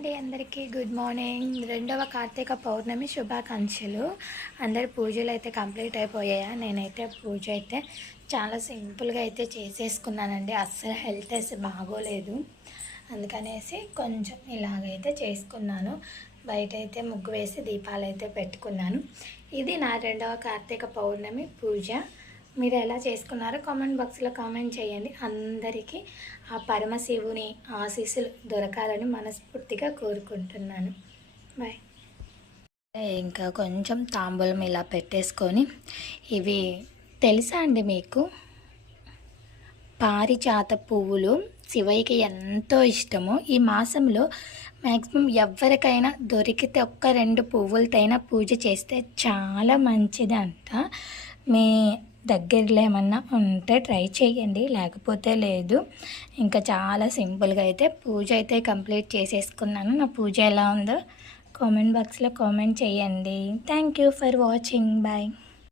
అండి అందరికీ good morning. రెండవ కార్తీక పౌర్ణమి శుభాకాంక్షలు. అందరి పూజలు అయితే కంప్లీట్ అయిపోయాయా? నేనైతే పూజ అయితే చాలా సింపుల్గా అయితే చేసేసుకున్నానండి. అస్సలు హెల్త్ అయితే బాగోలేదు, అందుకనేసి కొంచెం ఇలాగైతే చేసుకున్నాను. బయట అయితే ముగ్గు వేసి దీపాలు అయితే పెట్టుకున్నాను. ఇది నా రెండవ కార్తీక పౌర్ణమి పూజ. మీరు ఎలా చేసుకున్నారో కామెంట్ బాక్స్లో కామెంట్ చేయండి. అందరికీ ఆ పరమశివుని ఆశీస్సులు దొరకాలని మనస్ఫూర్తిగా కోరుకుంటున్నాను. బాయ్. ఇంకా కొంచెం తాంబూలం ఇలా పెట్టేసుకొని, ఇవి తెలుసా అండి మీకు? పారిజాత పువ్వులు శివయ్యకి ఎంతో ఇష్టము. ఈ మాసంలో మ్యాక్సిమం ఎవరికైనా దొరికితే ఒక్క 2 పువ్వులతైనా పూజ చేస్తే చాలా మంచిది అంట. మీ దగ్గరలో ఏమన్నా ఉంటే ట్రై చేయండి, లేకపోతే లేదు. ఇంకా చాలా సింపుల్గా అయితే పూజ అయితే కంప్లీట్ చేసేసుకున్నాను. నా పూజ ఎలా ఉందో కామెంట్ బాక్స్లో కామెంట్ చేయండి. Thank you for watching. Bye.